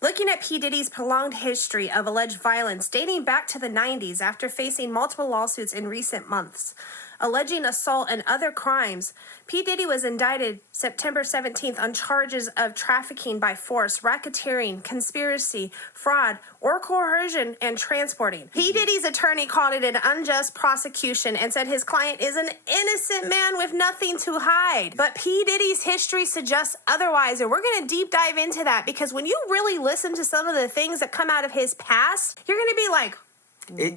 Looking at P. Diddy's prolonged history of alleged violence dating back to the 90s after facing multiple lawsuits in recent months, alleging assault and other crimes, P. Diddy was indicted September 17th on charges of trafficking by force, racketeering, conspiracy, fraud, or coercion, and transporting. P. Diddy's attorney called it an unjust prosecution and said his client is an innocent man with nothing to hide. But P. Diddy's history suggests otherwise, and we're going to deep dive into that because when you really listen to some of the things that come out of his past, you're going to be like,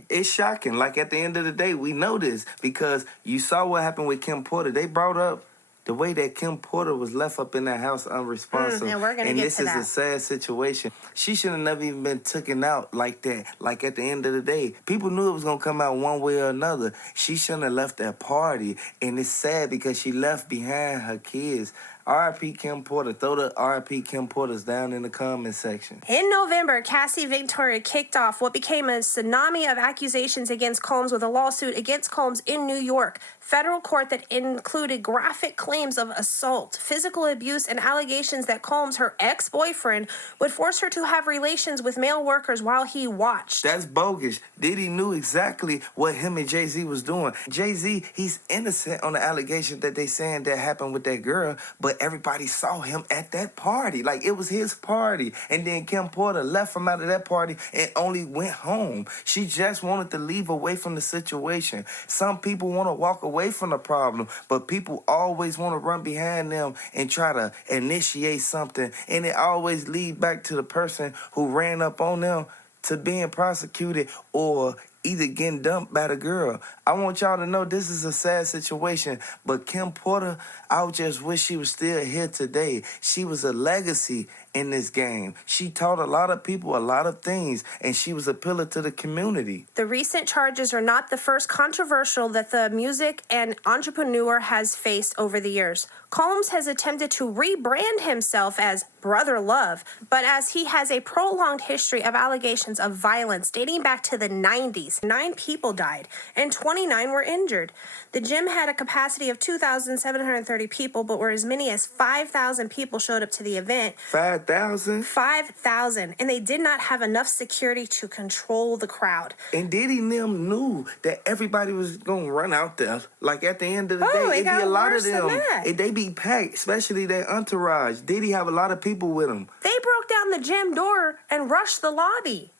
It's shocking. Like, at the end of the day, we know this because you saw what happened with Kim Porter. They brought up the way that Kim Porter was left up in that house unresponsive. And we're going to get to that. And this is a sad situation. She should have never even been taken out like that. Like, at the end of the day, people knew it was going to come out one way or another. She shouldn't have left that party. And it's sad because she left behind her kids. R.I.P. Kim Porter. Throw the R.I.P. Kim Porters down in the comment section. In November, Cassie Victoria kicked off what became a tsunami of accusations against Combs with a lawsuit against Combs in New York federal court that included graphic claims of assault, physical abuse, and allegations that Combs, her ex-boyfriend, would force her to have relations with male workers while he watched. That's bogus. Diddy knew exactly what him and Jay-Z was doing. Jay-Z, he's innocent on the allegation that they saying that happened with that girl, but everybody saw him at that party. Like, it was his party. And then Kim Porter left from out of that party and only went home. She just wanted to leave away from the situation. Some people want to walk away from the problem, but people always want to run behind them and try to initiate something. And it always leads back to the person who ran up on them to being prosecuted or either getting dumped by the girl. I want y'all to know this is a sad situation, but Kim Porter, I just wish she was still here today. She was a legacy in this game. She taught a lot of people a lot of things, and she was a pillar to the community. The recent charges are not the first controversial that the music and entrepreneur has faced over the years. Combs has attempted to rebrand himself as Brother Love, but as he has a prolonged history of allegations of violence dating back to the 90s, 9 people died and 29 were injured. The gym had a capacity of 2,730 people, but where as many as 5,000 people showed up to the event. 5,000? 5,000, and they did not have enough security to control the crowd. And Diddy and them knew that everybody was going to run out there. Like, at the end of the day, it'd be a lot of them. They be packed, especially their entourage. Diddy have a lot of people with him. They broke down the gym door and rushed the lobby.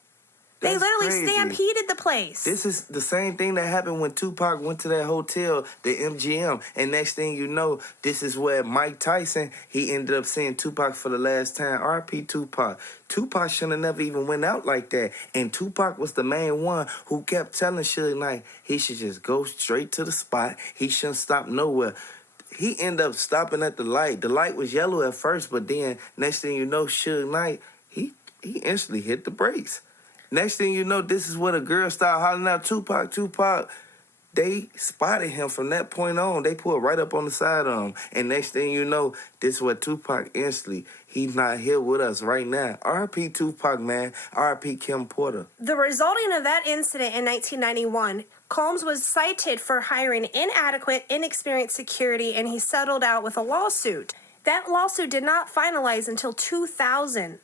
They literally stampeded the place. This is the same thing that happened when Tupac went to that hotel, the MGM. And next thing you know, this is where Mike Tyson, he ended up seeing Tupac for the last time. R.P. Tupac. Tupac shouldn't have never even went out like that. And Tupac was the main one who kept telling Suge Knight he should just go straight to the spot. He shouldn't stop nowhere. He ended up stopping at the light. The light was yellow at first, but then next thing you know, Suge Knight, he instantly hit the brakes. Next thing you know, this is where the girls start hollering out, Tupac, Tupac. They spotted him from that point on. They pulled right up on the side of him. And next thing you know, this is where Tupac instantly, he's not here with us right now. R.I.P. Tupac, man. R.I.P. Kim Porter. The resulting of that incident in 1991, Combs was cited for hiring inadequate, inexperienced security, and he settled out with a lawsuit. That lawsuit did not finalize until 2000.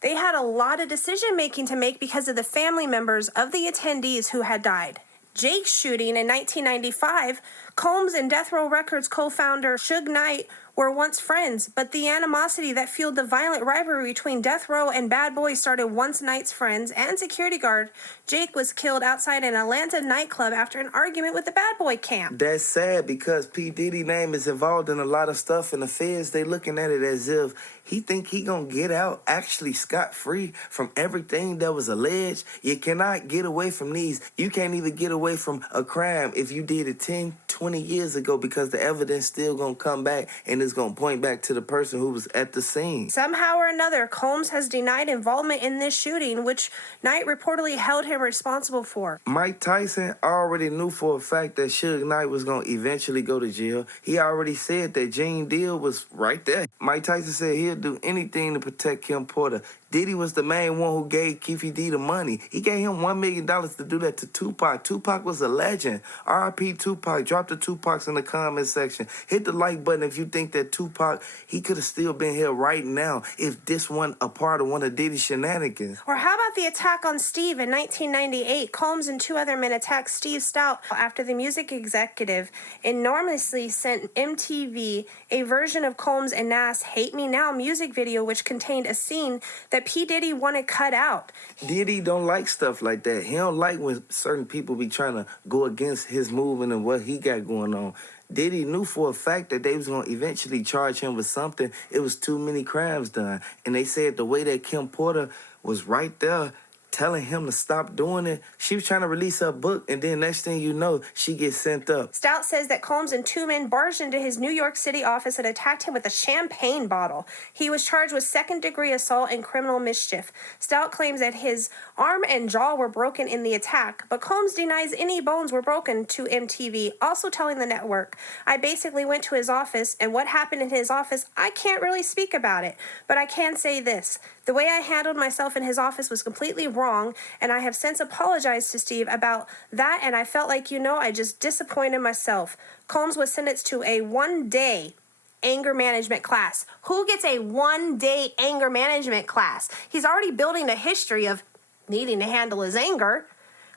They had a lot of decision-making to make because of the family members of the attendees who had died. Jake's shooting in 1995, Combs and Death Row Records co-founder Suge Knight were once friends, but the animosity that fueled the violent rivalry between Death Row and Bad Boy started once Knight's friends and security guard Jake was killed outside an Atlanta nightclub after an argument with the Bad Boy camp. That's sad because P. Diddy's name is involved in a lot of stuff, and the feds, they looking at it as if he think he gonna get out actually scot-free from everything that was alleged. You cannot get away from these. You can't even get away from a crime if you did it 10, 20 years ago because the evidence still gonna come back and it's gonna point back to the person who was at the scene. Somehow or another, Combs has denied involvement in this shooting, which Knight reportedly held him responsible for. Mike Tyson already knew for a fact that Suge Knight was gonna eventually go to jail. He already said that Gene Deal was right there. Mike Tyson said he'll still do anything to protect Kim Porter. Diddy was the main one who gave Keefe D the money. He gave him $1 million to do that to Tupac. Tupac was a legend. R.I.P. Tupac. Drop the Tupacs in the comment section. Hit the like button if you think that Tupac, he could have still been here right now if this wasn't a part of one of Diddy's shenanigans. Or how about the attack on Steve in 1998? Combs and 2 other men attacked Steve Stout after the music executive enormously sent MTV a version of Combs and Nas' Hate Me Now music video, which contained a scene that P. Diddy wanted cut out. Diddy don't like stuff like that. He don't like when certain people be trying to go against his movement and what he got going on. Diddy knew for a fact that they was going to eventually charge him with something. It was too many crimes done. And they said the way that Kim Porter was right there telling him to stop doing it, she was trying to release her book, and then next thing you know, she gets sent up. Stout says that Combs and 2 men barged into his New York City office and attacked him with a champagne bottle. He was charged with second-degree assault and criminal mischief. Stout claims that his arm and jaw were broken in the attack, but Combs denies any bones were broken to MTV, also telling the network, "I basically went to his office, and what happened in his office, I can't really speak about it, but I can say this. The way I handled myself in his office was completely wrong, and I have since apologized to Steve about that, and I felt like, I just disappointed myself." Combs was sentenced to a 1-day anger management class. Who gets a 1-day anger management class? He's already building a history of needing to handle his anger.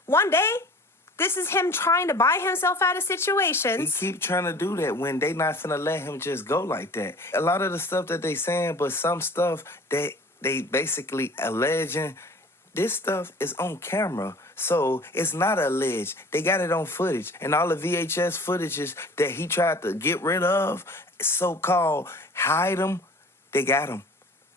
1 day? This is him trying to buy himself out of situations. He keep trying to do that when they not finna let him just go like that. A lot of the stuff that they saying, but some stuff that they basically alleging, this stuff is on camera. So it's not alleged. They got it on footage. And all the VHS footages that he tried to get rid of, so-called hide them, they got them.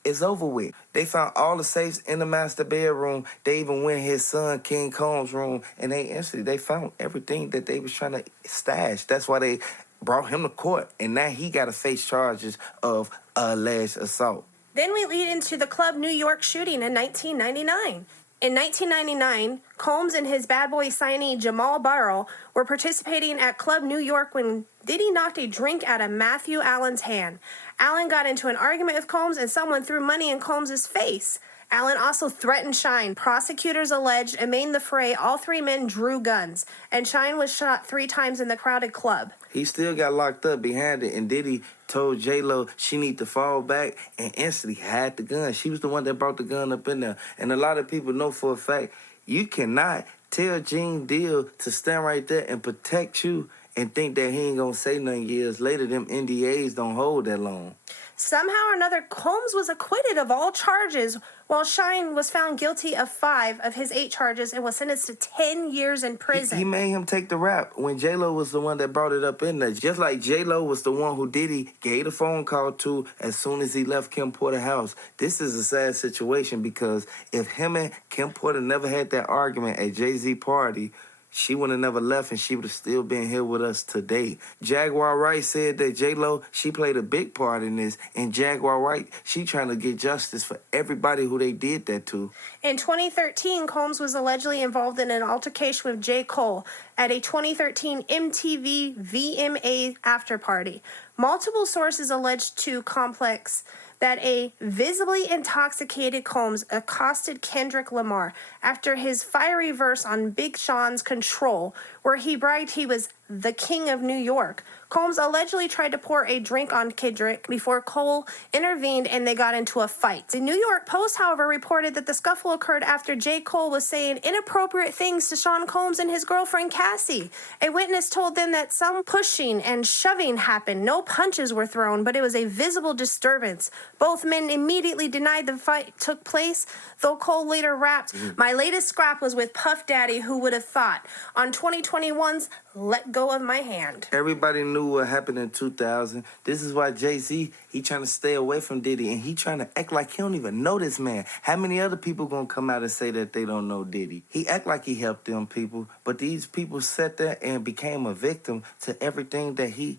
It's over with. They found all the safes in the master bedroom. They even went in his son King Combs' room, and they found everything that they was trying to stash. That's why they brought him to court, and now he got to face charges of alleged assault. Then we lead into the Club New York shooting in 1999. In 1999, Combs and his bad boy signee Jamal Burrow were participating at Club New York when Diddy knocked a drink out of Matthew Allen's hand. Allen got into an argument with Combs and someone threw money in Combs' face. Allen also threatened Shine. Prosecutors alleged amid the fray, all 3 men drew guns, and Shine was shot 3 times in the crowded club. He still got locked up behind it, and Diddy told J-Lo she need to fall back and instantly had the gun. She was the one that brought the gun up in there. And a lot of people know for a fact, you cannot tell Gene Deal to stand right there and protect you and think that he ain't gonna say nothing years later. Them NDAs don't hold that long. Somehow or another, Combs was acquitted of all charges, while Shine was found guilty of 5 of his 8 charges and was sentenced to 10 years in prison. He made him take the rap when J-Lo was the one that brought it up in there. Just like J-Lo was the one who Diddy gave the phone call to as soon as he left Kim Porter's house. This is a sad situation because if him and Kim Porter never had that argument at Jay-Z party, she would have never left and she would have still been here with us today. Jaguar Wright said that J-Lo, she played a big part in this. And Jaguar Wright, she trying to get justice for everybody who they did that to. In 2013, Combs was allegedly involved in an altercation with J. Cole at a 2013 MTV VMA after party. Multiple sources alleged to Complex that a visibly intoxicated Combs accosted Kendrick Lamar after his fiery verse on Big Sean's Control, where he bragged he was the king of New York. Combs allegedly tried to pour a drink on Kendrick before Cole intervened and they got into a fight. The New York Post, however, reported that the scuffle occurred after J. Cole was saying inappropriate things to Sean Combs and his girlfriend Cassie. A witness told them that some pushing and shoving happened. No punches were thrown, but it was a visible disturbance. Both men immediately denied the fight took place, though Cole later rapped, "My latest scrap was with Puff Daddy, who would have thought, on 2021's Let Go of My Hand." Everybody knew what happened in 2000. This is why Jay-Z, he trying to stay away from Diddy, and he trying to act like he don't even know this man. How many other people gonna come out and say that they don't know Diddy? He act like he helped them people, but these people sat there and became a victim to everything that he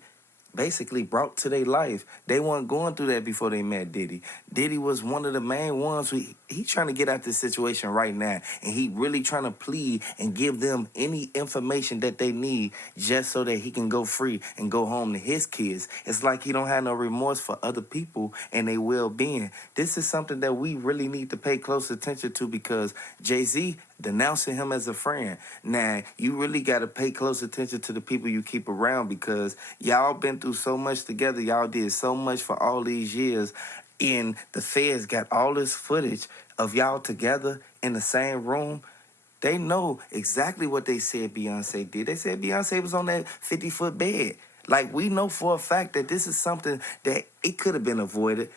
basically brought to their life. They weren't going through that before they met Diddy. Diddy was one of the main ones who he trying to get out this situation right now, and he really trying to plead and give them any information that they need just so that he can go free and go home to his kids. It's like he don't have no remorse for other people and their well-being. This is something that we really need to pay close attention to because Jay-Z denouncing him as a friend. Now, you really got to pay close attention to the people you keep around because y'all been through so much together. Y'all did so much for all these years. And the feds got all this footage of y'all together in the same room. They know exactly what they said Beyonce did. They said Beyonce was on that 50-foot bed. Like, we know for a fact that this is something that it could have been avoided.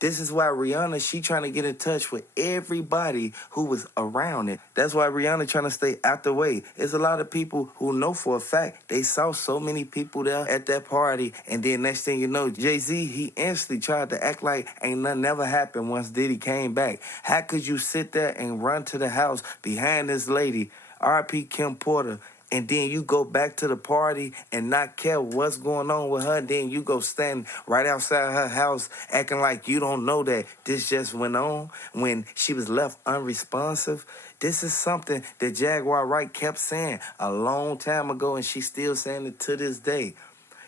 This is why Rihanna, she trying to get in touch with everybody who was around it. That's why Rihanna trying to stay out the way. There's a lot of people who know for a fact they saw so many people there at that party, and then next thing you know, Jay-Z, he instantly tried to act like ain't nothing ever happened once Diddy came back. How could you sit there and run to the house behind this lady, R.P. Kim Porter, and then you go back to the party and not care what's going on with her, and then you go stand right outside her house acting like you don't know that this just went on when she was left unresponsive? This is something that Jaguar Wright kept saying a long time ago, and she's still saying it to this day.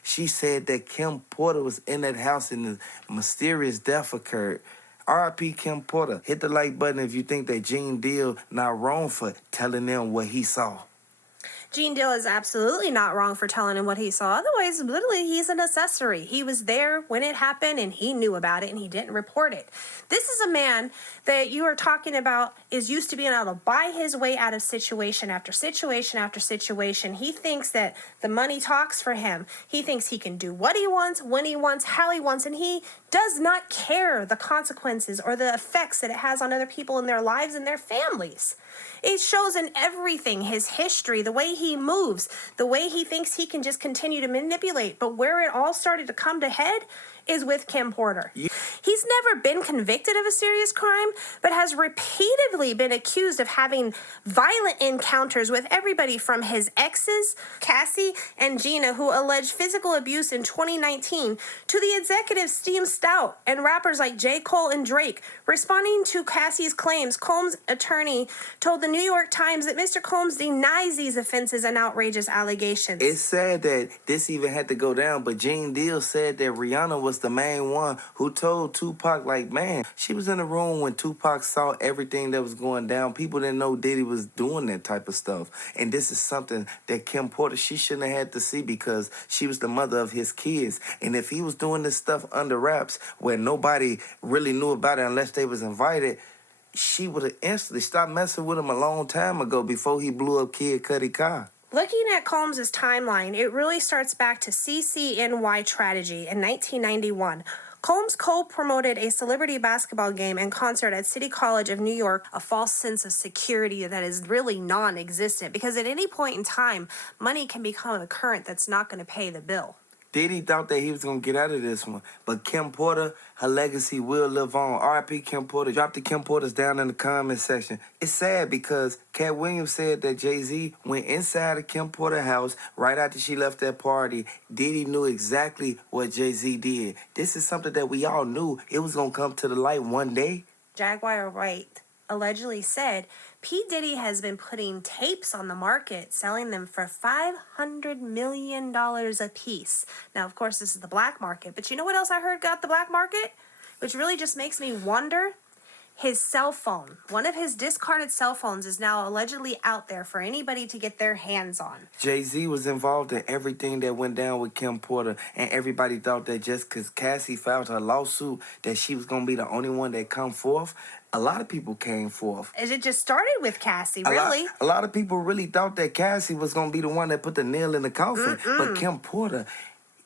She said that Kim Porter was in that house and the mysterious death occurred. R.I.P. Kim Porter. Hit the like button if you think that Gene Deal not wrong for telling them what he saw. Gene Deal is absolutely not wrong for telling him what he saw. Otherwise, literally, he's an accessory. He was there when it happened, and he knew about it, and he didn't report it. This is a man that you are talking about is used to being able to buy his way out of situation after situation after situation. He thinks that the money talks for him. He thinks he can do what he wants, when he wants, how he wants, and he does not care the consequences or the effects that it has on other people in their lives and their families. It shows in everything, his history, the way he moves, the way he thinks he can just continue to manipulate. But where it all started to come to head is with Kim Porter. He's never been convicted of a serious crime, but has repeatedly been accused of having violent encounters with everybody from his exes, Cassie and Gina, who alleged physical abuse in 2019, to the executives Steve Stout and rappers like J. Cole and Drake. Responding to Cassie's claims, Combs' attorney told the New York Times that Mr. Combs denies these offenses and outrageous allegations. It's sad that this even had to go down, but Gene Deal said that Rihanna was the main one who told Tupac, like, man, she was in the room when Tupac saw everything that was going down. People didn't know Diddy was doing that type of stuff. And this is something that Kim Porter, she shouldn't have had to see because she was the mother of his kids. And if he was doing this stuff under wraps where nobody really knew about it unless they was invited, she would have instantly stopped messing with him a long time ago before he blew up Kid Cudi car. Looking at Combs' timeline, it really starts back to CCNY tragedy in 1991. Combs co-promoted a celebrity basketball game and concert at City College of New York, a false sense of security that is really non-existent because at any point in time, money can become a current that's not going to pay the bill. Diddy thought that he was going to get out of this one. But Kim Porter, her legacy will live on. R.I.P. Kim Porter. Drop the Kim Porters down in the comment section. It's sad because Cat Williams said that Jay-Z went inside of Kim Porter's house right after she left that party. Diddy knew exactly what Jay-Z did. This is something that we all knew. It was going to come to the light one day. Jaguar Wright allegedly said P. Diddy has been putting tapes on the market, selling them for $500 million a piece. Now, of course, this is the black market, but you know what else I heard got the black market? Which really just makes me wonder. His cell phone, one of his discarded cell phones, is now allegedly out there for anybody to get their hands on. Jay-Z was involved in everything that went down with Kim Porter, and everybody thought that just because Cassie filed her lawsuit that she was going to be the only one that come forth. A lot of people came forth. It just started with Cassie, really. A lot of people really thought that Cassie was going to be the one that put the nail in the coffin, but Kim Porter...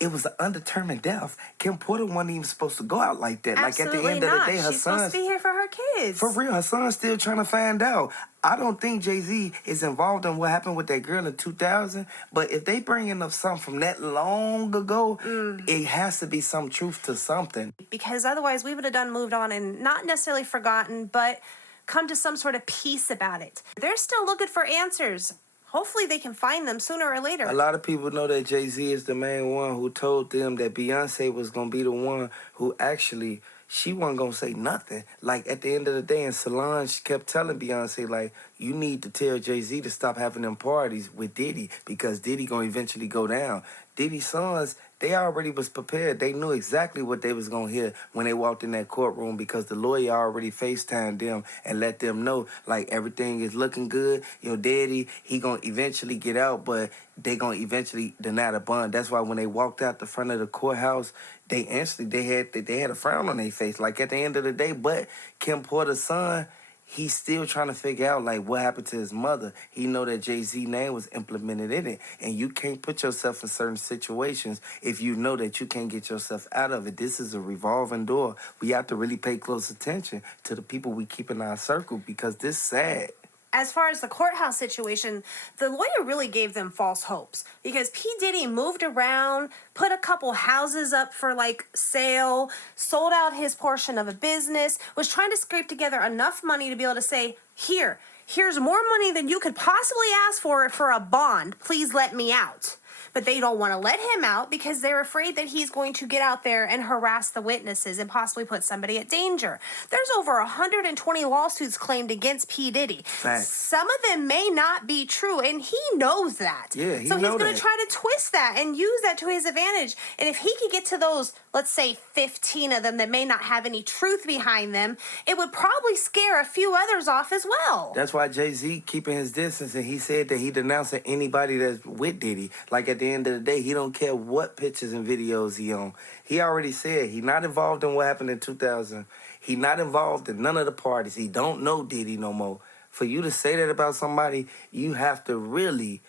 It was an undetermined death. Kim Porter wasn't even supposed to go out like that. Absolutely like at the end of the day, her She's supposed to be here for her kids. For real, her son's still trying to find out. I don't think Jay-Z is involved in what happened with that girl in 2000. But if they bringing up something from that long ago, it has to be some truth to something. Because otherwise we would have moved on and not necessarily forgotten, but come to some sort of peace about it. They're still looking for answers. Hopefully they can find them sooner or later. A lot of people know that Jay-Z is the main one who told them that Beyonce was going to be the one who actually, she wasn't going to say nothing. Like, at the end of the day, and Solange kept telling Beyonce, like, you need to tell Jay-Z to stop having them parties with Diddy because Diddy going to eventually go down. Diddy's sons, they already was prepared. They knew exactly what they was going to hear when they walked in that courtroom because the lawyer already FaceTimed them and let them know, like, everything is looking good. Your daddy, he going to eventually get out, but they going to eventually deny the bond. That's why when they walked out the front of the courthouse, they instantly, they had a frown on their face. Like, at the end of the day, but Kim Porter's son, he's still trying to figure out, like, what happened to his mother. He know that Jay-Z name was implemented in it. And you can't put yourself in certain situations if you know that you can't get yourself out of it. This is a revolving door. We have to really pay close attention to the people we keep in our circle because this is sad. As far as the courthouse situation, the lawyer really gave them false hopes because P. Diddy moved around, put a couple houses up for like sale, sold out his portion of a business, was trying to scrape together enough money to be able to say, here's more money than you could possibly ask for a bond. Please let me out. But they don't want to let him out because they're afraid that he's going to get out there and harass the witnesses and possibly put somebody at danger. There's over 120 lawsuits claimed against P. Diddy. Facts. Some of them may not be true, and he knows that. Yeah, so he's going to try to twist that and use that to his advantage. And if he could get to those, let's say 15 of them that may not have any truth behind them, it would probably scare a few others off as well. That's why Jay-Z keeping his distance, and he said that he denouncing anybody that's with Diddy. Like, at the end of the day, he don't care what pictures and videos he on. He already said he not involved in what happened in 2000. He not involved in none of the parties. He don't know Diddy no more. For you to say that about somebody, you have to really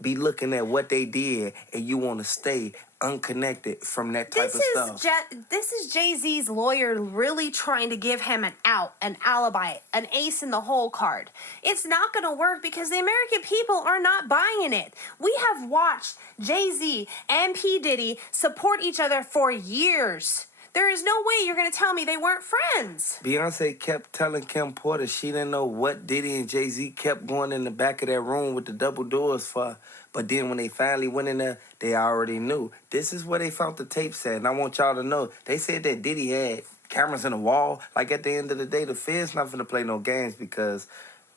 be looking at what they did, and you want to stay unconnected from that type of stuff. This is Jay-Z's lawyer really trying to give him an out, an alibi, an ace in the hole card. It's not going to work because the American people are not buying it. We have watched Jay-Z and P. Diddy support each other for years. There is no way you're going to tell me they weren't friends. Beyonce kept telling Kim Porter she didn't know what Diddy and Jay-Z kept going in the back of that room with the double doors for. But then when they finally went in there, they already knew. This is where they found the tapes at. And I want y'all to know, they said that Diddy had cameras in the wall. Like, at the end of the day, the Fed's not going to play no games because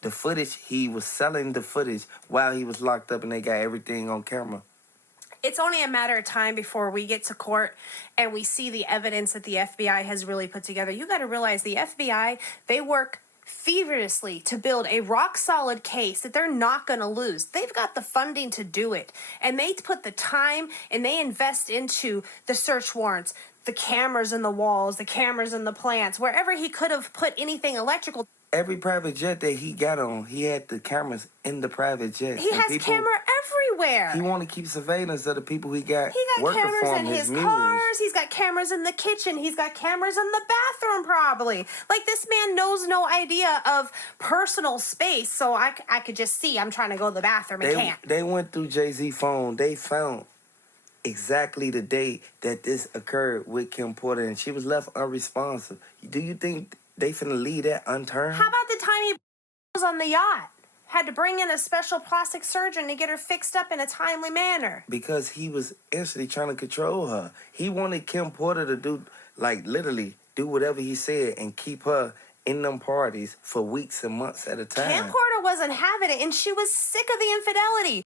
the footage, he was selling the footage while he was locked up and they got everything on camera. It's only a matter of time before we get to court and we see the evidence that the FBI has really put together. You got to realize the FBI, they work feverishly to build a rock-solid case that they're not going to lose. They've got the funding to do it, and they put the time and they invest into the search warrants, the cameras in the walls, the cameras in the plants, wherever he could have put anything electrical. Every private jet that he got on, he had the cameras in the private jet. He has camera everywhere. He want to keep surveillance of the people he got working cameras for him, in his cars. He's got cameras in the kitchen. He's got cameras in the bathroom probably. Like, this man knows no idea of personal space. So I could just see I'm trying to go to the bathroom and can't. They went through Jay-Z's phone. They found exactly the day that this occurred with Kim Porter, and she was left unresponsive. Do you think they finna leave that unturned? How about the time he was on the yacht? Had to bring in a special plastic surgeon to get her fixed up in a timely manner. Because he was instantly trying to control her. He wanted Kim Porter to do, like, literally do whatever he said and keep her in them parties for weeks and months at a time. Kim Porter wasn't having it, and she was sick of the infidelity.